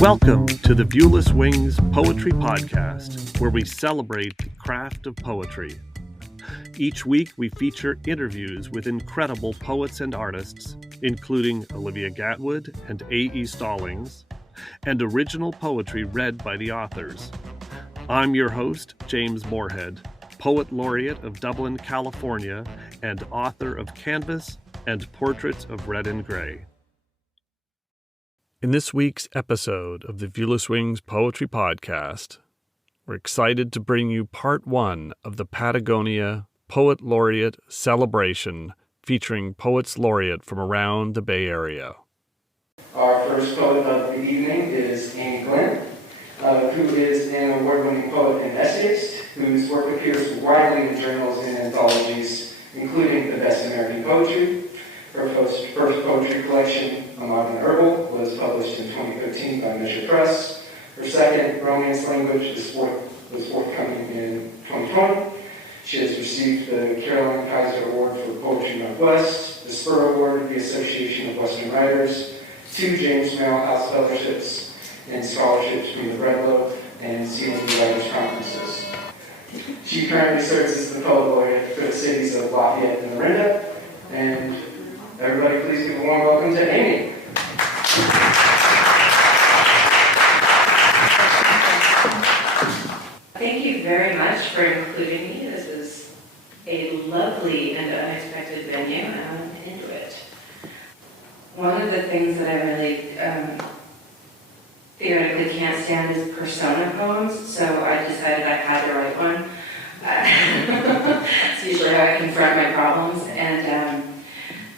Welcome to the Viewless Wings Poetry Podcast, where we celebrate the craft of poetry. Each week, we feature interviews with incredible poets and artists, including Olivia Gatwood and A.E. Stallings, and original poetry read by the authors. I'm your host, James Morehead, Poet Laureate of Dublin, California, and author of Canvas and Portraits of Red and Gray. In this week's episode of the Viewless Wings Poetry Podcast, we're excited to bring you part one of the Patagonia Poet Laureate celebration featuring poets laureate from around the Bay Area. Our first poet of the evening is Glynn, who is an award-winning poet and essayist, whose work appears widely in journals and anthologies, including The Best American Poetry. Her first poetry collection, A Modern Herbal, was published in 2013 by Measure Press. Her second, Romance Language, was forthcoming in 2020. She has received the Caroline Kaiser Award for Poetry Northwest, the Spur Award of the Association of Western Writers, 2 James Merrill House Fellowships, and scholarships from the Bread Loaf and CNB Writers Conferences. She currently serves as the Poet Laureate for the cities of Lafayette and Orinda. And everybody, please give a warm welcome to Amy. Thank you very much for including me. This is a lovely and unexpected venue, and I'm into it. One of the things that I really theoretically can't stand is persona poems, so I decided I had to write one. It's usually how I confront my problems, and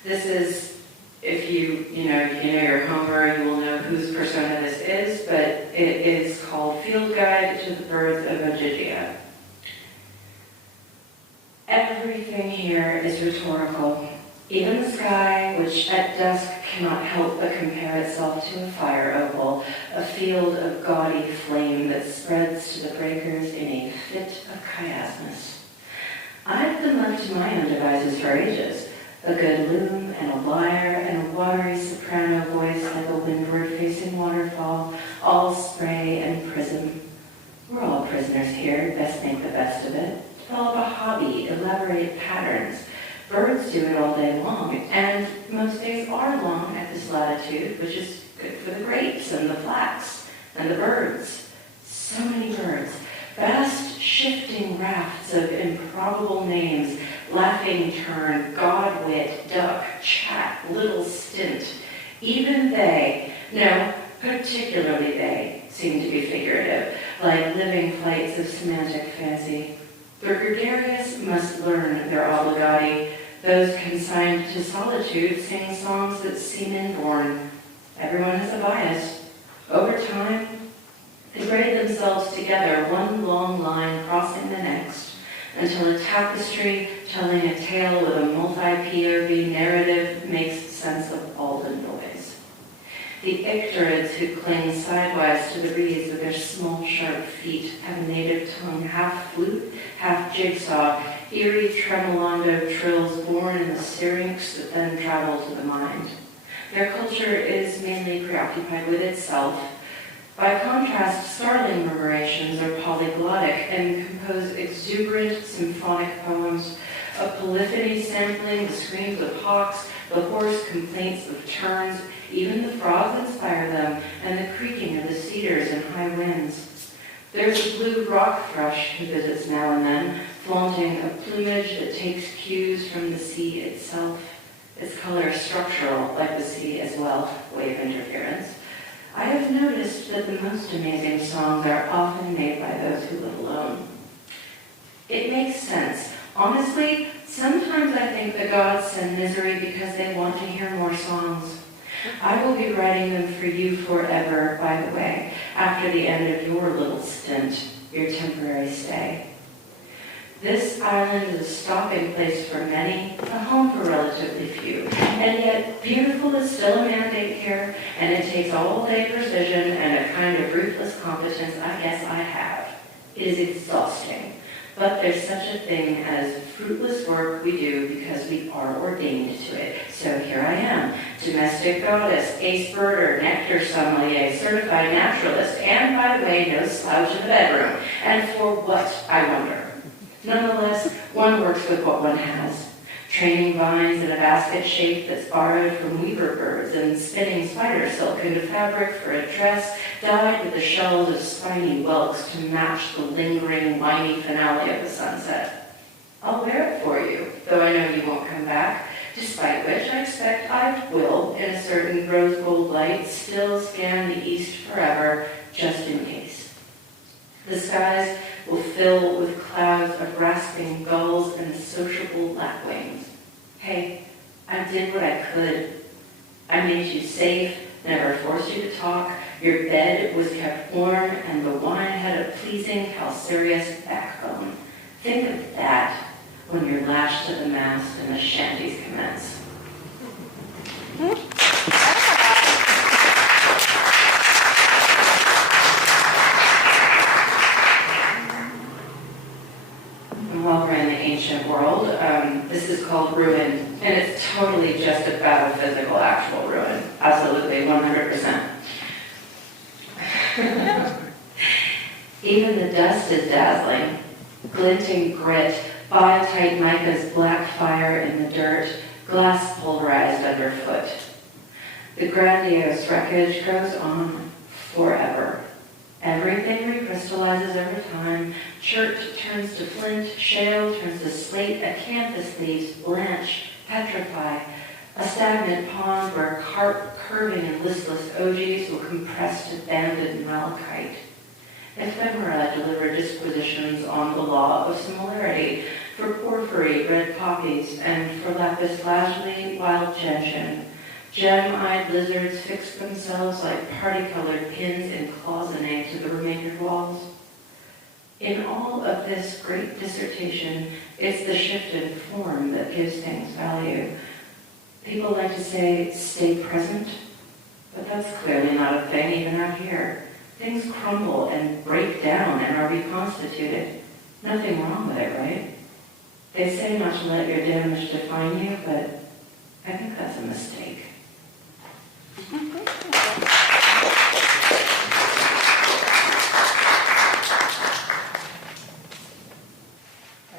this is, if you know your Homer, you will know whose persona this is, but it is called Field Guide to the Birth of Ogygia. Everything here is rhetorical. Even the sky, which at dusk cannot help but compare itself to a fire opal, a field of gaudy flame that spreads to the breakers in a fit of chiasmus. I've been left to my own devices for ages. A good loom and a lyre and a watery soprano voice like a windward-facing waterfall, all spray and prism. We're all prisoners here, best make the best of it. Develop a hobby, elaborate patterns. Birds do it all day long, and most days are long at this latitude, which is good for the grapes and the flax and the birds. So many birds. Vast shifting rafts of improbable names, laughing tern, godwit, duck, chat, little stint. Even they, no, particularly they, seem to be figurative, like living flights of semantic fancy. The gregarious must learn their obligati. Those consigned to solitude sing songs that seem inborn. Everyone has a bias. Over time, they braid themselves together, one long line crossing the next, until a tapestry telling a tale with a multi-POV narrative makes sense of all the noise. The icterids who cling sidewise to the reeds with their small, sharp feet have a native tongue, half flute, half jigsaw, eerie tremolando trills born in the syrinx that then travel to the mind. Their culture is mainly preoccupied with itself. By contrast, starling murmurations are polyglottic and compose exuberant symphonic poems, a polyphony sampling the screams of hawks, the hoarse complaints of terns. Even the frogs inspire them, and the creaking of the cedars in high winds. There's a blue rock thrush who visits now and then, flaunting a plumage that takes cues from the sea itself. Its color is structural, like the sea as well, wave interference. I have noticed that the most amazing songs are often made by those who live alone. It makes sense. Honestly, sometimes I think the gods send misery because they want to hear more songs. I will be writing them for you forever, by the way, after the end of your little stint, your temporary stay. This island is a stopping place for many, a home for relatively few, and yet beautiful is still a mandate here, and it takes all-day precision and a kind of ruthless competence I guess I have. It is exhausting. But there's such a thing as fruitless work we do because we are ordained to it. So here I am, domestic goddess, ace birder, nectar sommelier, certified naturalist, and by the way, no slouch in the bedroom. And for what, I wonder? Nonetheless, one works with what one has. Training vines in a basket shape that's borrowed from weaver birds and spinning spider silk into fabric for a dress dyed with the shells of spiny whelks to match the lingering, whiny finale of the sunset. I'll wear it for you, though I know you won't come back, despite which I expect I will, in a certain rose gold light, still scan the east forever, just in case. The skies will fill with clouds of rasping gulls and sociable lapwings. Hey, I did what I could. I made you safe, never forced you to talk, your bed was kept warm, and the wine had a pleasing calcareous backbone. Think of that when you're lashed to the mast and the shanties commence. While we're in the ancient world, this is called ruin, and it's totally just about a physical, actual ruin. Absolutely, 100%. Even the dust is dazzling. Glinting grit, biotite mica's black fire in the dirt, glass pulverized underfoot. The grandiose wreckage goes on forever. Everything recrystallizes over time. Chert turns to flint, shale turns to slate, acanthus leaves blanch, petrify. A stagnant pond where carp curving in listless ogies will compress to banded malachite. Ephemera deliver disquisitions on the law of similarity, for porphyry, red poppies, and for lapis lazuli, wild gentian. Gem-eyed lizards fix themselves like party-colored pins in cloisonne to the remaindered walls. In all of this great dissertation, it's the shift in form that gives things value. People like to say, stay present, but that's clearly not a thing even out here. Things crumble and break down and are reconstituted. Nothing wrong with it, right? They say not to let your damage define you, but I think that's a mistake.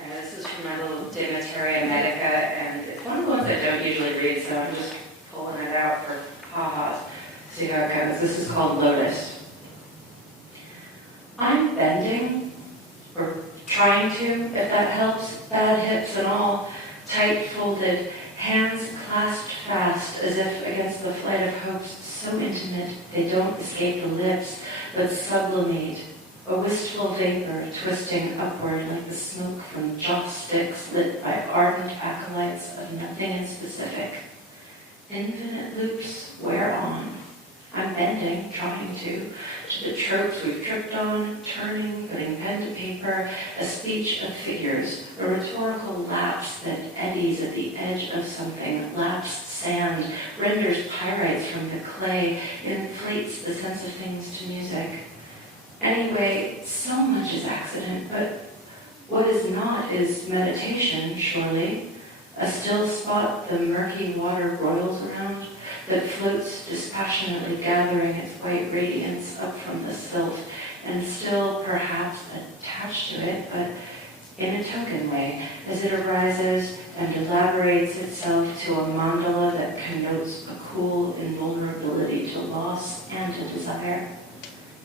This is from my little De Materia Medica, and it's one of the ones I don't usually read, so I'm just pulling it out for ha-has. See how it goes. This is called Lotus. I'm bending, or trying to, if that helps, bad hips and all, tight folded, hands clasped fast as if against the flight of hopes so intimate they don't escape the lips, but sublimate, a wistful vapor twisting upward like the smoke from joss sticks lit by ardent acolytes of nothing in specific. Infinite loops wear on. I'm bending, trying to the tropes we've tripped on, turning, putting pen to paper, a speech of figures, a rhetorical lapse that eddies at the edge of something, lapsed sand, renders pyrites from the clay, inflates the sense of things to music. Anyway, so much is accident, but what is not is meditation, surely. A still spot the murky water roils around, that floats dispassionately gathering its white radiance up from the silt, and still perhaps attached to it, but in a token way, as it arises and elaborates itself to a mandala that connotes a cool invulnerability to loss and to desire.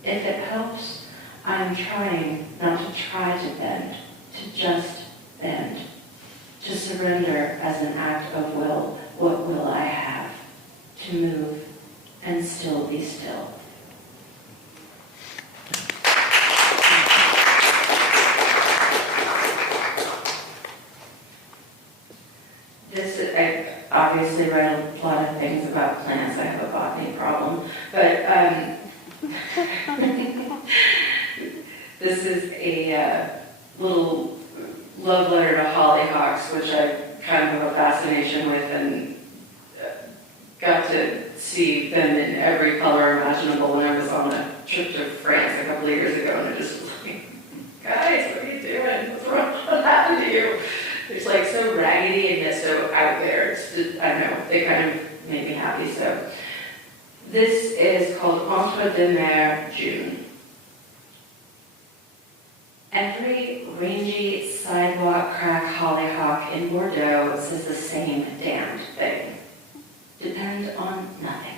If it helps, I am trying not to try to bend, to just bend, to surrender as an act of will. What will I have? To move and still be still. I obviously read a lot of things about plants. I have a botany problem, but this is a little love letter to hollyhocks, which I kind of have a fascination with, and got to see them in every color imaginable when I was on a trip to France a couple of years ago, and I just was like, guys, what are you doing? What's wrong so out there. I don't know, they kind of make me happy. So this is called Entre deux Mers, June. Every rangy sidewalk crack hollyhock in Bordeaux says the same damned thing. Depend on nothing.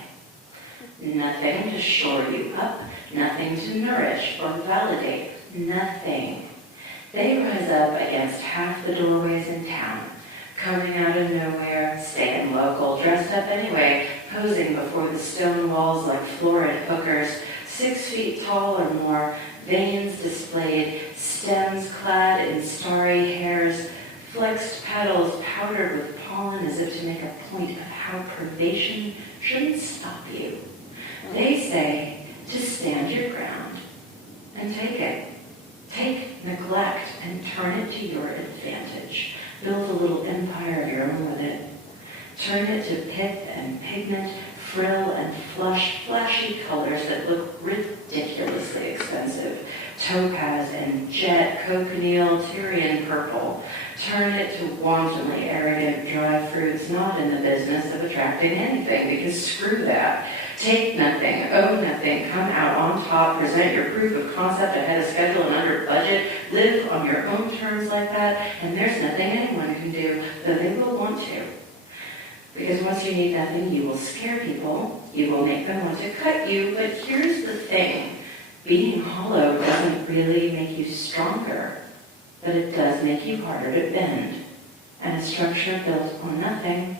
Nothing to shore you up, nothing to nourish or validate, nothing. They rise up against half the doorways in town, coming out of nowhere, staying local, dressed up anyway, posing before the stone walls like florid hookers, 6 feet tall or more, veins displayed, stems clad in starry hairs, flexed petals powdered with pollen as if to make a point of how privation shouldn't stop you. They say to stand your ground and take it. Take neglect and turn it to your advantage. Build a little empire of your own with it. Turn it to pith and pigment, frill and flashy colors that look ridiculously expensive. Topaz and jet, cochineal, Tyrian purple. Turn it to wantonly arrogant dry fruits not in the business of attracting anything, because screw that. Take nothing, owe nothing, come out on top, present your proof of concept ahead of schedule and under budget, live on your own terms like that, and there's nothing anyone can do, though they will want to. Because once you need nothing, you will scare people, you will make them want to cut you, but here's the thing. Being hollow doesn't really make you stronger, but it does make you harder to bend. And a structure built on nothing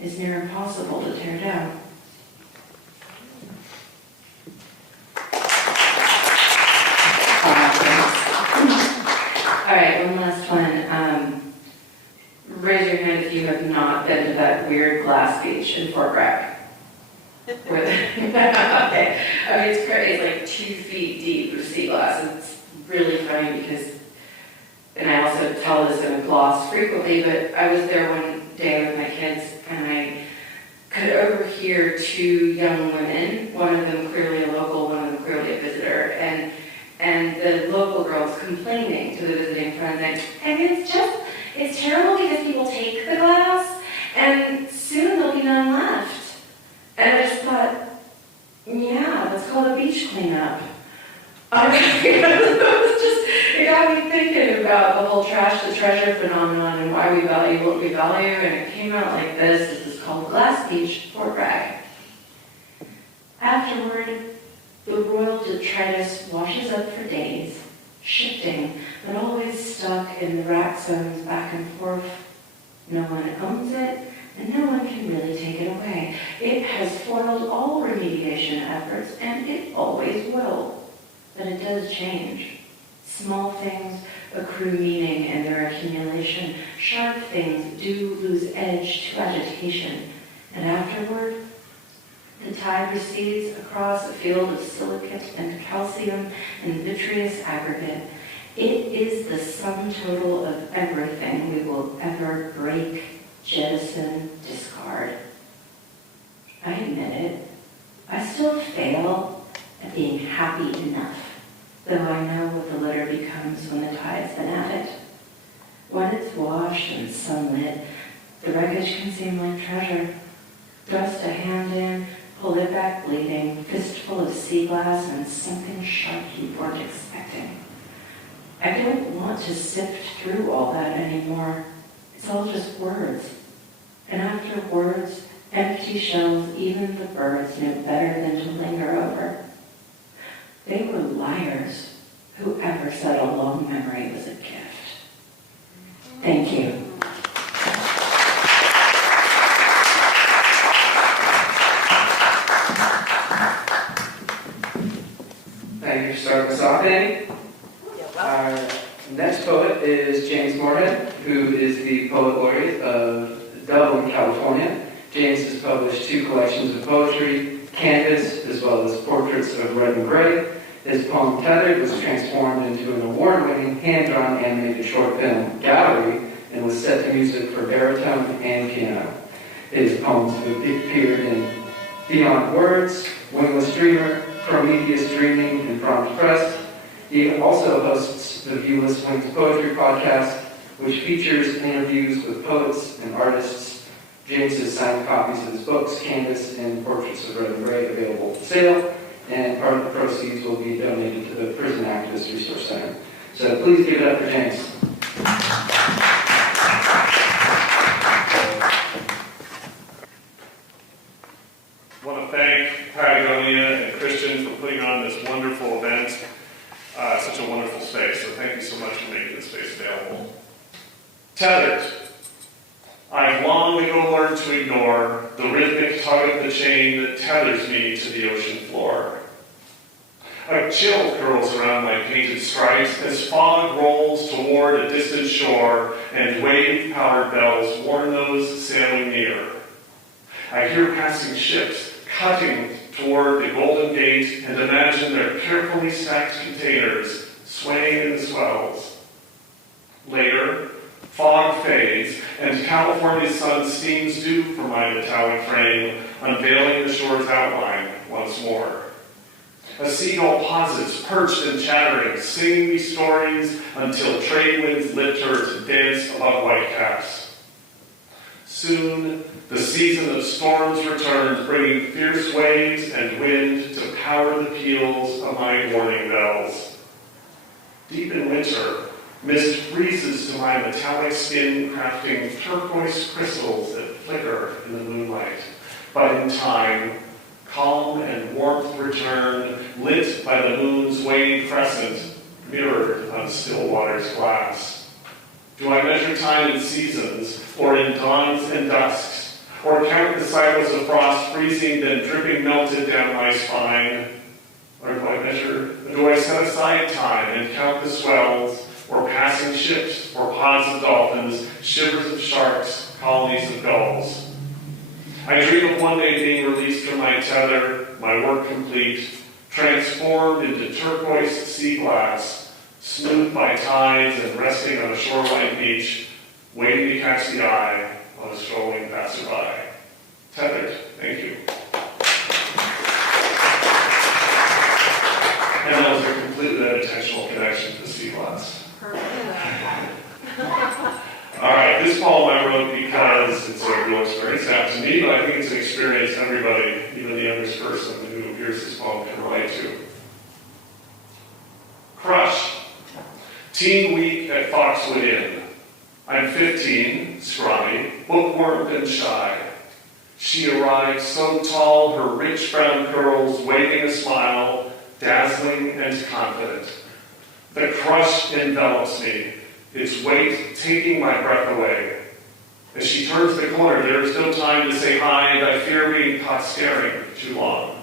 is near impossible to tear down. All right, one last one. Raise your hand if you have not been to that weird glass beach in Fort Bragg. Okay. I mean, it's crazy. It's like 2 feet deep of sea glass. It's really funny because, and I also tell this in a gloss frequently, but I was there one day with my kids and I could overhear 2 young women, one of them clearly a local, one of them clearly a visitor, and the local girls complaining to the visiting friends, like, I mean, it's terrible because people take the glass and soon there'll be none left. And I just thought, yeah, that's called a beach cleanup. It got me thinking about the whole trash to treasure phenomenon and why we value what we value, and it came out like this. This is called Glass Beach, Fort Bragg. Afterward, the royal detritus washes up for days, shifting, but always stuck in the rack zones back and forth. No one owns it, and no one can really take it away. It has foiled all remediation efforts, and it always will. But it does change. Small things accrue meaning in their accumulation. Sharp things do lose edge to agitation. And afterward, the tide recedes across a field of silicate and calcium and vitreous aggregate. It is the sum total of everything we will ever break, jettison, discard. I admit it. I still fail at being happy enough, though I know what the litter becomes when the tide's been at it. When it's washed and sunlit, the wreckage can seem like treasure. Thrust a hand in, pull it back bleeding, fistful of sea glass and something sharp you weren't expecting. I don't want to sift through all that anymore. It's all just words. And after words, empty shells even the birds know better than to linger over. They were liars. Whoever said a long memory was a gift. Thank you. Thank you for starting us off, Annie. Our next poet is James Morehead, who is the Poet Laureate of Dublin, California. James has published 2 collections of poetry, Canvas, as well as Portraits of Red and Gray. His poem Tethered was transformed into an award-winning hand-drawn animated short film, Gallery, and was set to music for baritone and piano. His poems have appeared in Beyond Words, Wingless Dreamer, Prometheus Dreaming, and Prompt Press. He also hosts the Viewless Wings Poetry Podcast, which features interviews with poets and artists. James has signed copies of his books, Canvas, and Portraits of Red and Gray available for sale, and part of the proceeds will be donated to the Prison Activist Resource Center. So please give it up for James. I want to thank Patagonia and Christian for putting on this wonderful event. Such a wonderful space, so thank you so much for making this space available. Tethered. I've long ago learned to ignore the rhythmic tug of the chain that tethers me to the ocean floor. A chill curls around my painted stripes as fog rolls toward a distant shore and wave-powered bells warn those sailing near. I hear passing ships cutting toward the Golden Gate and imagine their carefully stacked containers swaying in the swells. Later, fog fades, and California's sun steams dew from my metallic frame, unveiling the shore's outline once more. A seagull pauses, perched and chattering, singing me stories until trade winds lift her to dance above white caps. Soon, the season of storms returns, bringing fierce waves and wind to power the peals of my warning bells. Deep in winter, mist freezes to my metallic skin, crafting turquoise crystals that flicker in the moonlight. But in time, calm and warmth return, lit by the moon's waning crescent, mirrored on still water's glass. Do I measure time in seasons, or in dawns and dusks, or count the cycles of frost freezing, then dripping melted down my spine? Or do I set aside time and count the swells, or passing ships, or pods of dolphins, shivers of sharks, colonies of gulls? I dream of one day being released from my tether, my work complete, transformed into turquoise sea glass, smoothed by tides and resting on a shoreline beach, waiting to catch the eye of a strolling passerby. Tethered, thank you. And that was a completely unintentional connection to sea glass. All right, this poem I wrote because it's a real experience, not to me, but I think it's an experience everybody, even the youngest person who hears this poem, can relate to. Crush. Teen week at Foxwood Inn. I'm 15, scrawny, bookwormed and shy. She arrived so tall, her rich brown curls waving a smile, dazzling and confident. The crush envelops me, its weight taking my breath away. As she turns the corner, there is no time to say hi, and I fear being caught staring too long.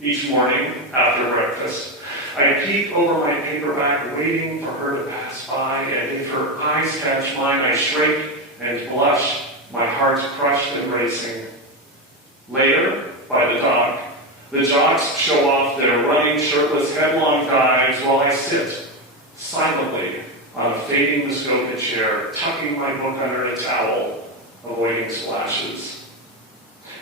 Each morning, after breakfast, I peek over my paperback, waiting for her to pass by, and if her eyes catch mine, I shrink and blush, my heart crushed and racing. Later, by the dock, the jocks show off their running, shirtless, headlong dives while I sit, silently, on a fading Muskoka chair, tucking my book under a towel, avoiding splashes.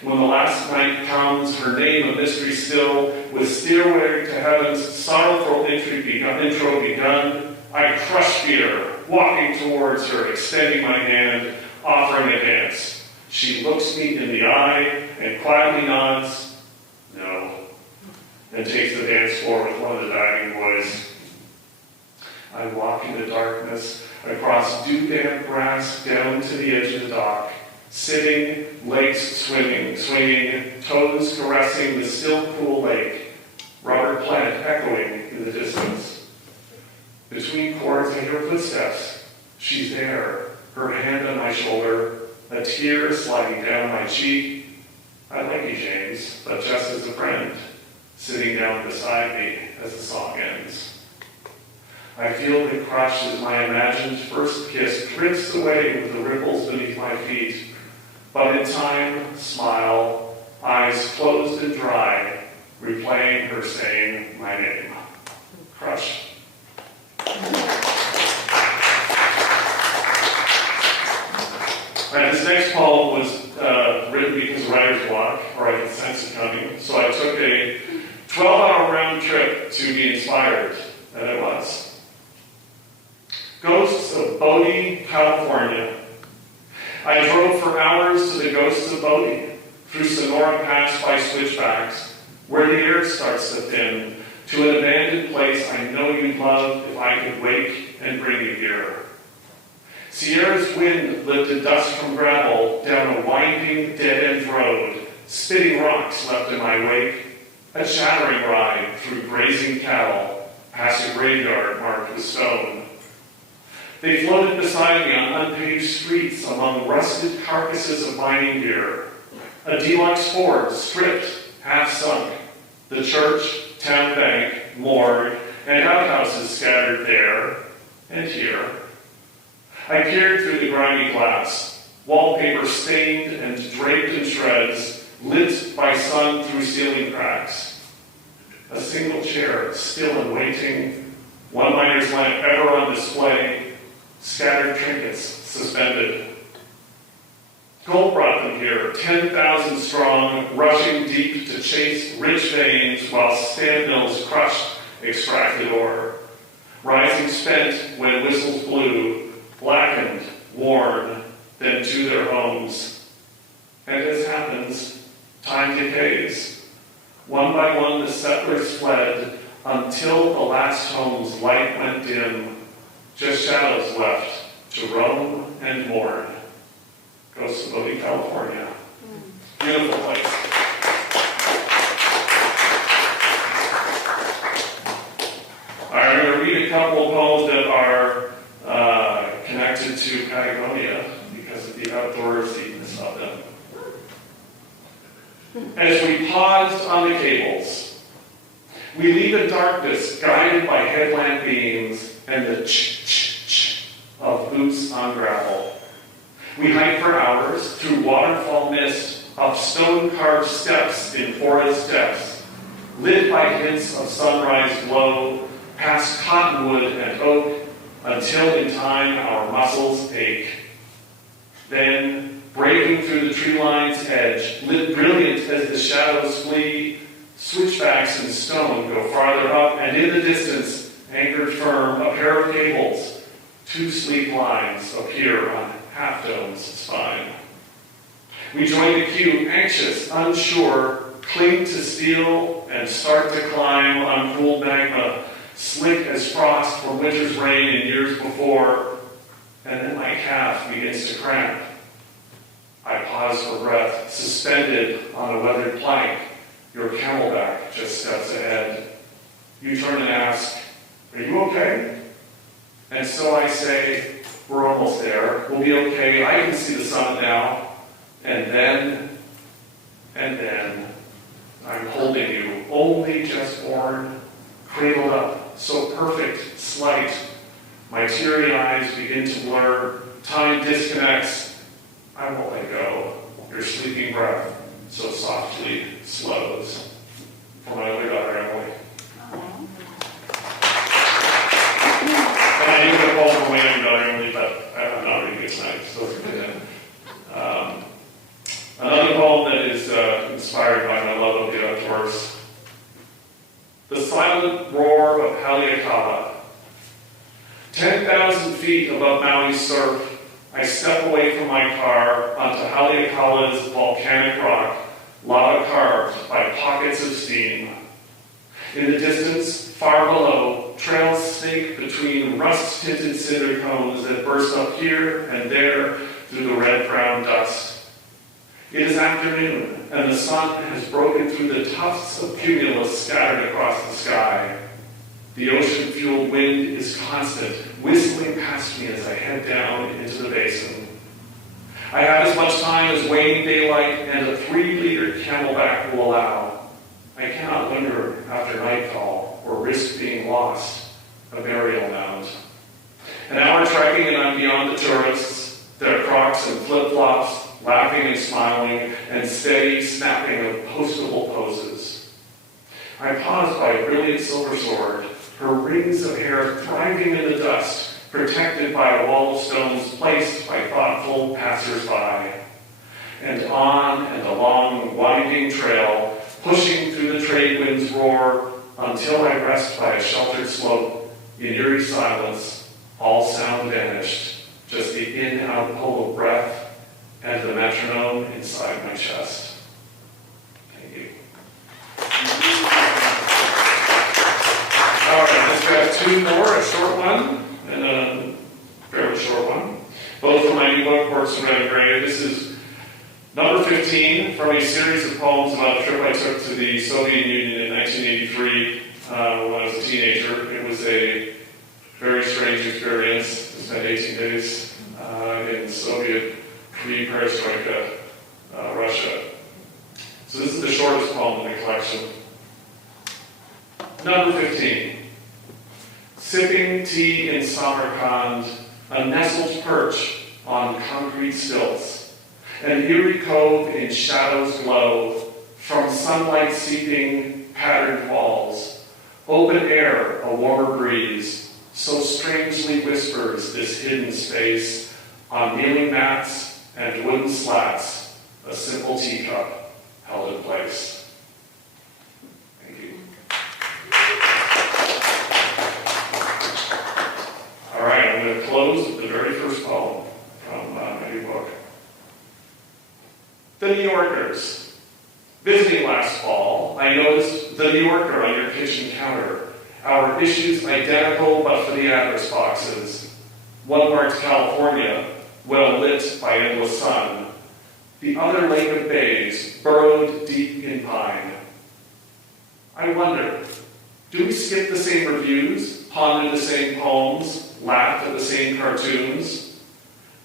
When the last night comes, her name a mystery still, with Stairway to Heaven's sorrowful intro begun, I crush fear, walking towards her, extending my hand, offering a dance. She looks me in the eye and quietly nods, no, and takes the dance floor with one of the diving boys. I walk in the darkness, across dew-damp grass, down to the edge of the dock, sitting, legs swinging, toes caressing the still cool lake, rubber plant echoing in the distance. Between chords, I hear footsteps. She's there, her hand on my shoulder, a tear sliding down my cheek. I like you, James, but just as a friend, sitting down beside me as the song ends. I feel the crush as my imagined first kiss drifts away with the ripples beneath my feet. But in time, smile, eyes closed and dry, replaying her saying my name. Crush. This next poem was written because of writer's block, or I could sense it coming. So I took a 12-hour round trip to be inspired, and it was. Ghosts of Bodie, California. I drove for hours to the Ghosts of Bodie, through Sonora Pass by switchbacks, where the air starts to thin, to an abandoned place I know you'd love if I could wake and bring you here. Sierra's wind lifted dust from gravel down a winding, dead-end road, spitting rocks left in my wake, a shattering ride through grazing cattle, past a graveyard marked with stone. They floated beside me on unpaved streets among rusted carcasses of mining gear, a deluxe Ford stripped, half sunk, the church, town bank, morgue, and outhouses scattered there and here. I peered through the grimy glass, wallpaper stained and draped in shreds, lit by sun through ceiling cracks. A single chair, still and waiting, one miner's lamp ever on display, scattered trinkets suspended. Gold brought them here, 10,000 strong, rushing deep to chase rich veins while stand mills crushed extracted ore. Rising spent when whistles blew, blackened, worn, then to their homes. And as happens, time decays. One by one the settlers fled until the last home's light went dim, just shadows left to roam and mourn. Ghosts of Bodie, California. Beautiful place. I'm going to read a couple of poems that are connected to Patagonia because of the outdoorsiness of them. As we paused on the cables, we leave in darkness guided by headlamp beams and the ch-ch-ch of boots on gravel. We hike for hours through waterfall mist, up stone-carved steps in forest depths, lit by hints of sunrise glow, past cottonwood and oak, until in time our muscles ache. Then, breaking through the tree line's edge, lit brilliant as the shadows flee, switchbacks and stone go farther up, and in the distance, anchored firm, a pair of cables, two sleek lines appear on Half Dome's spine. We join the queue, anxious, unsure, cling to steel and start to climb uncooled magma, slick as frost from winter's rain in years before, and then my calf begins to cramp. I pause for breath, suspended on a weathered plank. Your camelback just steps ahead. You turn and ask, "Are you okay?" And so I say, "We're almost there. We'll be okay. I can see the sun now." And then, I'm holding you, only just born, cradled up, so perfect, slight. My teary eyes begin to blur. Time disconnects. I won't let go. Your sleeping breath so softly slows. For my other daughter, Emily. And I knew the poem for my younger daughter, Emily, but I'm not reading it tonight, so it's good. Another poem that is inspired by my love of the outdoors. The silent roar of Haleakala. 10,000 feet above Maui's surf, I step away from my car onto Haleakala's volcanic rock, lava carved by pockets of steam. In the distance, far below, trails snake between rust-tinted cinder cones that burst up here and there through the red-brown dust. It is afternoon, and the sun has broken through the tufts of cumulus scattered across the sky. The ocean-fueled wind is constant, whistling past me as I head down into the basin. I have as much time as waning daylight and a 3-liter camelback will allow. I cannot linger after nightfall or risk being lost, a burial mound. An hour trekking and I'm beyond the tourists, their Crocs and flip-flops, laughing and smiling, and steady snapping of postable poses. I pause by a brilliant silver sword, her rings of hair thriving in the dust, protected by a wall of stones placed by thoughtful passers-by. And on and along winding trail, pushing through the trade wind's roar, until I rest by a sheltered slope in eerie silence, all sound vanished, just the in-out pull of breath and the metronome inside my chest. Thank you. All right, let's grab two more, a short one and a fairly short one. Both from my new book, Works in Red and Gray. This is number 15 from a series of poems about a trip I took to the Soviet Union in 1983 when I was a teenager. It was a very strange experience. I spent 18 days in Soviet pre-perestroika Russia. So this is the shortest poem in the collection. Number 15. Sipping tea in Samarkand, a nestled perch on concrete stilts, an eerie cove in shadows glow, from sunlight seeping patterned walls, open air, a warmer breeze, so strangely whispers this hidden space, on kneeling mats and wooden slats, a simple teacup held in place. Thank you. All right, I'm going to close with the very first poem from my new book. The New Yorkers. Visiting last fall, I noticed the New Yorker on your kitchen counter. Our issues identical, but for the address boxes. One marked California, well lit by endless sun. The other lake of bays, burrowed deep in pine. I wonder, do we skip the same reviews, ponder the same poems, laugh at the same cartoons?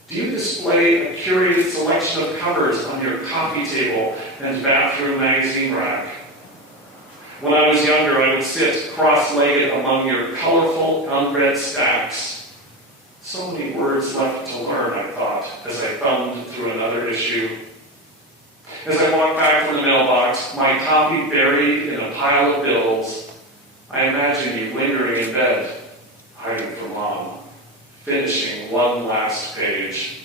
Do you display a curated selection of covers on your coffee table and bathroom magazine rack? When I was younger, I would sit cross-legged among your colorful, unread stacks. So many words left to learn, I thought, as I thumbed through another issue. As I walked back from the mailbox, my copy buried in a pile of bills, I imagine you lingering in bed, hiding from Mom, finishing one last page.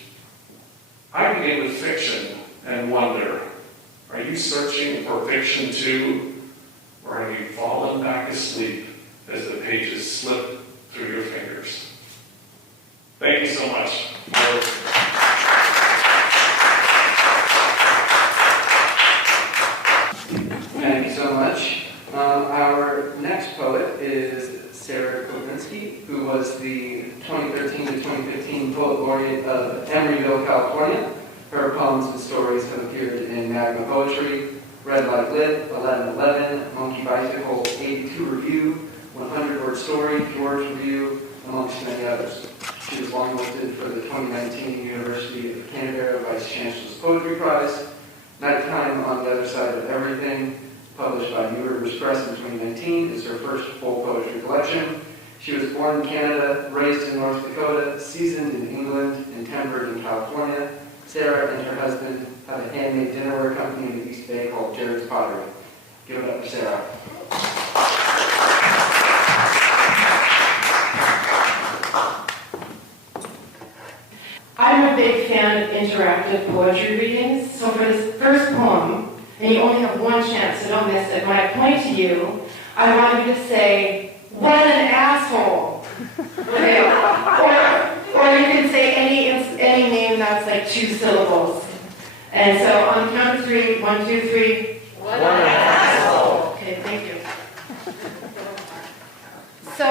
I begin with fiction and wonder, are you searching for fiction too? Or have you fallen back asleep as the pages slip through your fingers? Thank you so much. Thank you so much. Our next poet is Sarah Kobrinsky, who was the 2013 to 2015 Poet Laureate of Emeryville, California. Her poems and stories have appeared in Magma Poetry, Red Light Lit, 1111, Monkey Bicycle, 82 Review, 100-Word Story, George Review, amongst many others. She was longlisted for the 2019 University of Canberra Vice Chancellor's Poetry Prize. Nighttime on the Other Side of Everything, published by New Rivers Press in 2019, is her first full poetry collection. She was born in Canada, raised in North Dakota, seasoned in England, and tempered in California. Sarah and her husband have a handmade dinnerware company in the East Bay called Jared's Pottery. Give it up for Sarah. I'm a big fan of interactive poetry readings, so for this first poem, and you only have one chance, so don't miss it, when I point to you, I want you to say, "What an asshole!" Okay? Or you can say any name that's like 2 syllables. And so on the count of 3, 1, 2, 3. What an asshole! Okay, thank you. So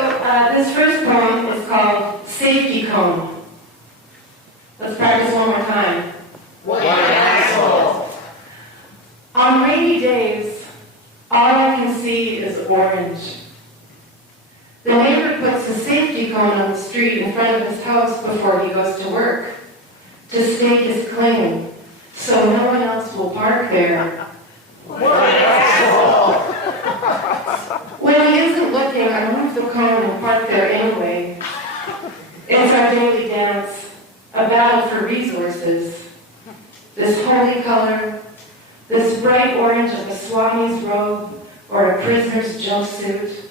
this first poem is called Safety Cone. Let's practice one more time. What an asshole! On rainy days, all I can see is orange. The neighbor puts a safety cone on the street in front of his house before he goes to work to stake his claim, so no one else will park there. What an asshole! When he isn't looking, I move the cone and park there anyway. It's our daily dance, a battle for resources. This holy color, this bright orange of a Swami's robe or a prisoner's jumpsuit,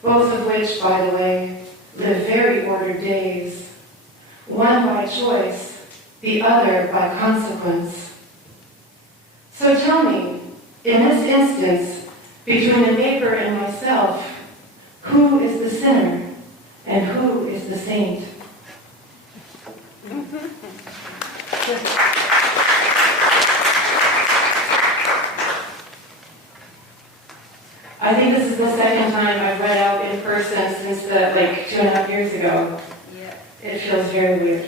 both of which, by the way, live very ordered days, one by choice, the other by consequence. So tell me, in this instance, between the neighbor and myself, who is the sinner and who is the saint? I think this is the second time I've read out in person since 2.5 years ago. Yeah. It feels very weird.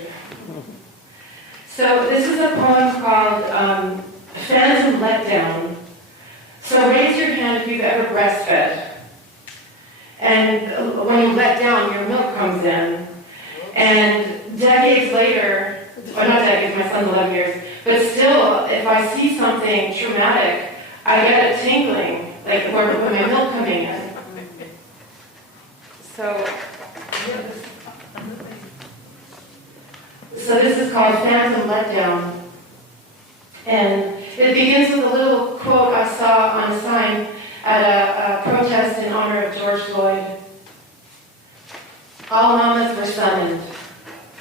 So this is a poem called Phantom Letdown. So raise your hand if you've ever breastfed. And when you let down, your milk comes in. And decades later, well, not decades, my son's 11 years, but still, if I see something traumatic, I get a tingling, like where my milk coming in. So this is called Phantom Letdown. And it begins with a little quote I saw on a sign at a protest in honor of George Floyd. All mamas were summoned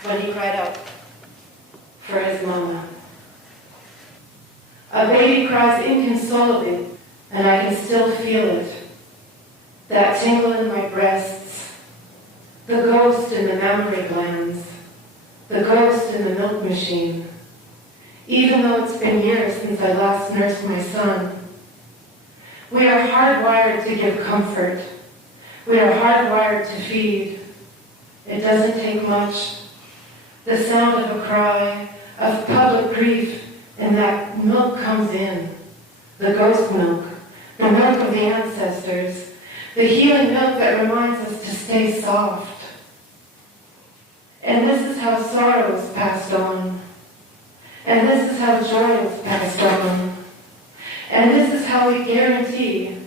when he cried out for his mama. A baby cries inconsolably, and I can still feel it. That tingle in my breasts, the ghost in the mammary glands, the ghost in the milk machine. Even though it's been years since I last nursed my son. We are hardwired to give comfort. We are hardwired to feed. It doesn't take much. The sound of a cry, of public grief, and that milk comes in. The ghost milk, the milk of the ancestors, the healing milk that reminds us to stay soft. And this is how sorrow is passed on. And this is how joy is passed on. And this is how we guarantee,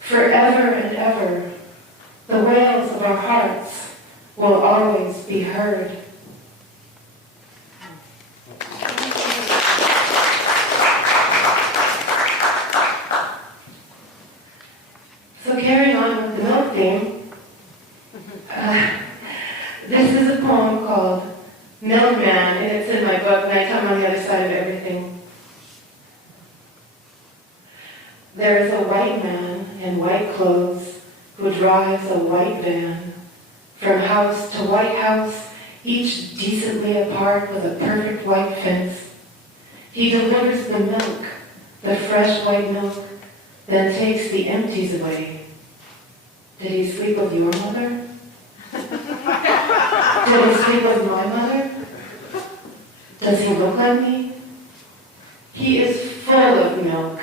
forever and ever, the wails of our hearts will always be heard. So carrying on with the milk theme, this is a poem called Milkman, and it's in my book, Nighttime on the Other Side of Everything. There is a white man in white clothes who drives a white van from house to White House, each decently apart with a perfect white fence. He delivers the milk, the fresh white milk, then takes the empties away. Did he sleep with your mother? Did he sleep with my mother? Does he look like me? He is full of milk,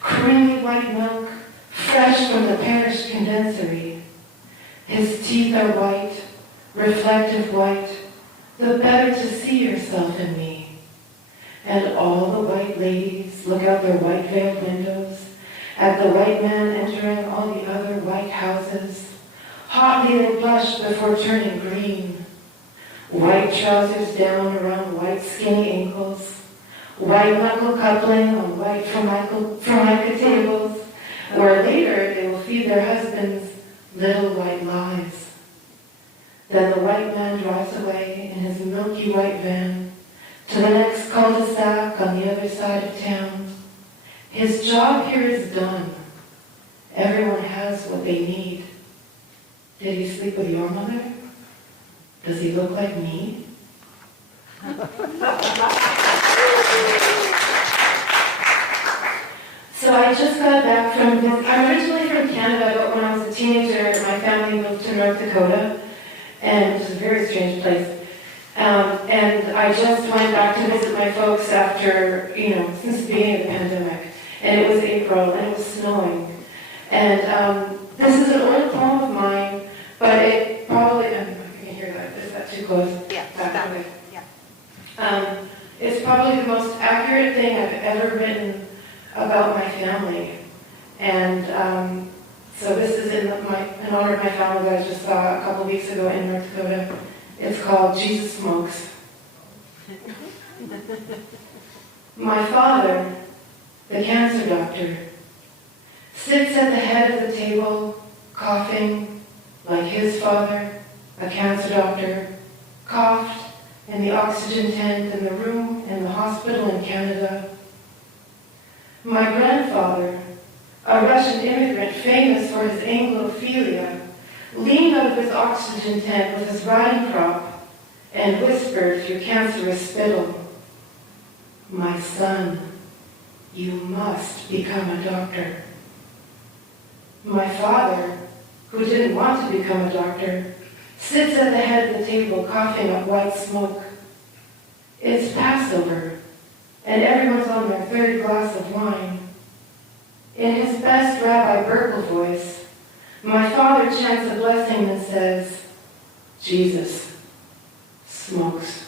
creamy white milk, fresh from the parish condensery. His teeth are white, reflective white, the better to see yourself in me. And all the white ladies look out their white veiled windows at the white man entering all the other white houses. Hotly they blush before turning green. White trousers down around white skinny ankles, white knuckle coupling on white formica tables, where later they will feed their husbands little white lies. Then the white man drives away in his milky white van to the next cul-de-sac on the other side of town. His job here is done. Everyone has what they need. Did he sleep with your mother? Does he look like me? So I just got back from, I'm originally from Canada, but when I was a teenager, my family moved to North Dakota, and it's a very strange place. And I just went back to visit my folks after, since the beginning of the pandemic. And it was April, and it was snowing. And this is an old poem of mine, but it probably, I don't know if you can hear that, is that too close? Yeah, that way. Yeah. It's probably the most accurate thing I've ever written about my family. And so this is in honor of my family that I just saw a couple weeks ago in North Dakota. It's called Jesus Smokes. My father, the cancer doctor, sits at the head of the table, coughing like his father, a cancer doctor, coughed in the oxygen tent in the room in the hospital in Canada. My grandfather, a Russian immigrant famous for his Anglophilia, leaned out of his oxygen tent with his riding crop and whispered through cancerous spittle, "My son, you must become a doctor." My father, who didn't want to become a doctor, sits at the head of the table coughing up white smoke. It's Passover, and everyone's on their third glass of wine. In his best Rabbi Burkle voice, my father chants a blessing and says, "Jesus smokes."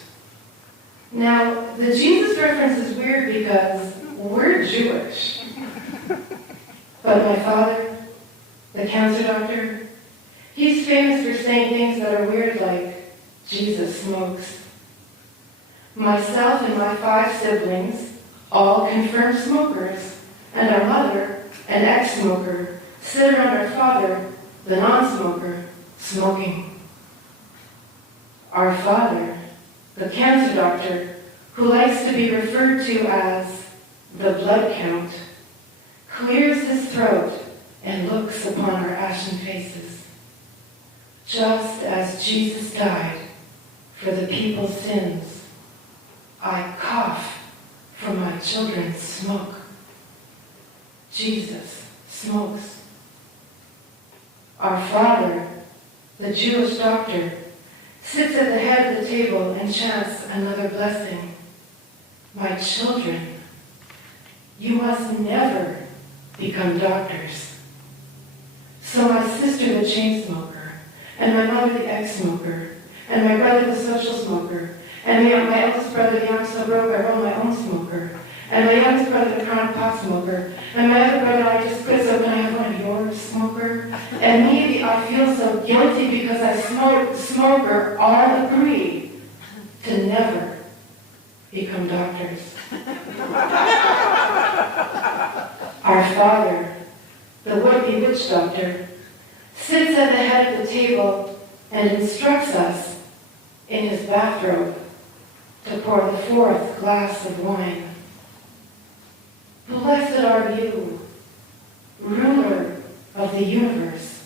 Now, the Jesus reference is weird because we're Jewish. But my father, the cancer doctor, he's famous for saying things that are weird like, "Jesus smokes." Myself and my 5 siblings, all confirmed smokers, and our mother, an ex-smoker, sit around our father, the non-smoker, smoking. Our father, the cancer doctor, who likes to be referred to as the blood count, clears his throat and looks upon our ashen faces. Just as Jesus died for the people's sins, I cough for my children's smoke. Jesus smokes. Our father, the Jewish doctor, sits at the head of the table and chants another blessing. My children, you must never become doctors. So my sister, the chain smoker, and my mother, the ex-smoker, and my brother, the social smoker, and my eldest brother, the young so broke I roll my own smoker, and my youngest brother, the chronic pot smoker, and my other brother, I just quit, so can I have one of yours, smoker? And me, I feel so guilty because I smoker, all agree to never become doctors. Our father, the would-be witch doctor, sits at the head of the table and instructs us in his bathrobe to pour the 4th glass of wine. Blessed are you, ruler of the universe,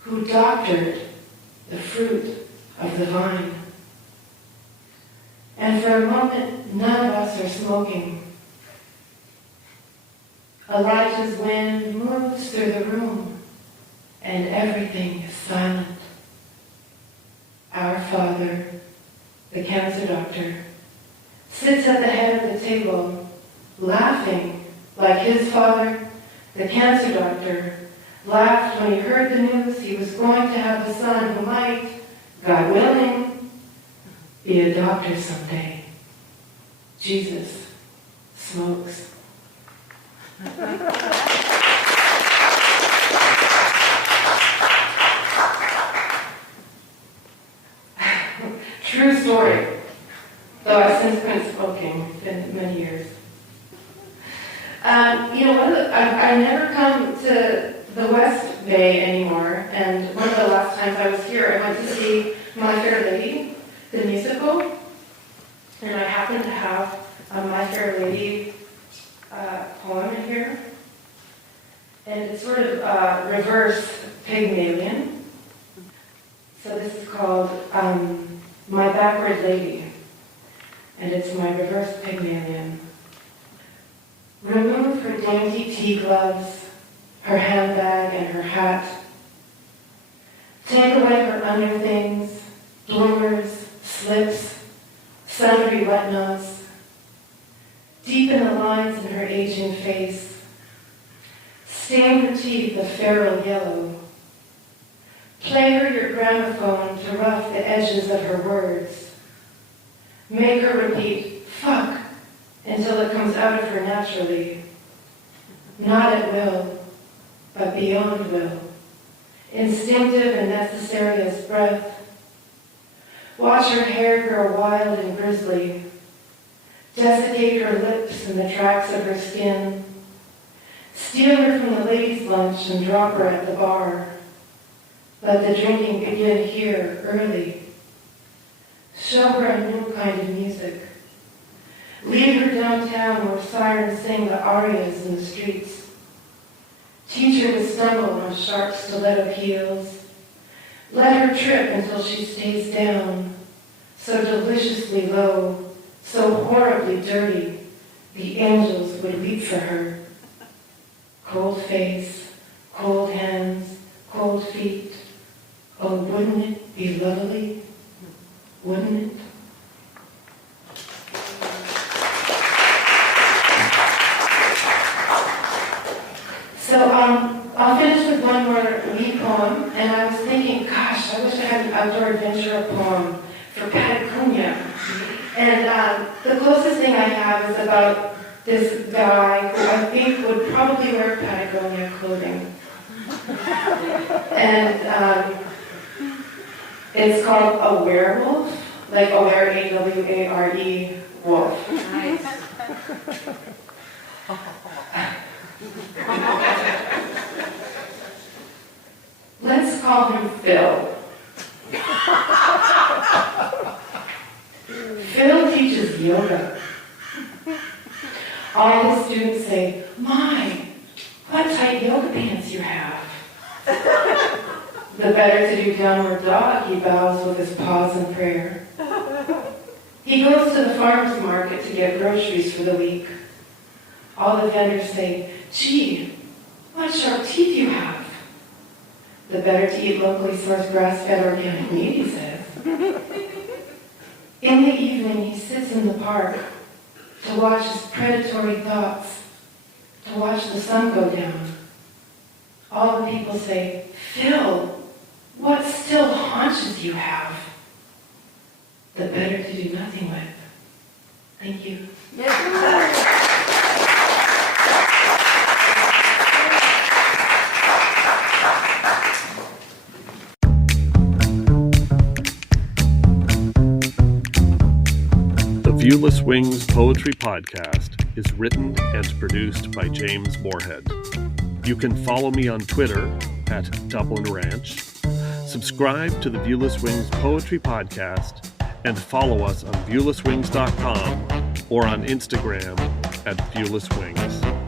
who doctored the fruit of the vine. And for a moment, none of us are smoking. Elijah's wind moves through the room, and everything is silent. Our father, the cancer doctor, sits at the head of the table, laughing like his father, the cancer doctor, laughed when he heard the news he was going to have a son who might, God willing, be a doctor someday. Jesus smokes. True story, though I've since quit smoking. It's been many years. I never come to the West Bay anymore, and one of the last times I was here, I went to see My Fair Lady, the musical, and I happened to have a My Fair Lady poem in here, and it's sort of reverse Pygmalion. So this is called My Backward Lady, and it's my reverse Pygmalion. Remove her dainty tea gloves, her handbag and her hat. Take away her underthings, bloomers, slips, sundry whatnots. Deepen the lines in her aging face. Stain her teeth a feral yellow. Play her your gramophone to rough the edges of her words. Make her repeat, fuck, until it comes out of her naturally. Not at will, but beyond will. Instinctive and necessary as breath. Watch her hair grow wild and grisly. Desiccate her lips and the tracks of her skin. Steal her from the ladies' lunch and drop her at the bar. Let the drinking begin here, early. Show her a new kind of music. Lead her downtown where sirens sing the arias in the streets. Teach her to stumble on sharp stiletto heels. Let her trip until she stays down, so deliciously low, so horribly dirty, the angels would weep for her. Cold face, cold hands, cold feet. Oh, wouldn't it be lovely? Wouldn't it? So I'll finish with one more wee poem, and I was thinking, gosh, I wish I had an outdoor adventure poem for Patagonia. And the closest thing I have is about this guy who I think would probably wear Patagonia clothing. And it's called A Werewolf, like aware, A-W-A-R-E, wolf. Nice. Let's call him Phil. Phil teaches yoga. All his students say, "My, what tight yoga pants you have." The better to do downward dog, he bows with his paws in prayer. He goes to the farmer's market to get groceries for the week. All the vendors say, "Gee, what sharp teeth you have." The better to eat locally sourced grass-fed organic meat, he says. In the evening, he sits in the park to watch his predatory thoughts, to watch the sun go down. All the people say, "Phil, what still haunches you have?" The better to do nothing with. Thank you. The Viewless Wings Poetry Podcast is written and produced by James Morehead. You can follow me on Twitter at Dublin Ranch, subscribe to the Viewless Wings Poetry Podcast, and follow us on viewlesswings.com or on Instagram at viewlesswings.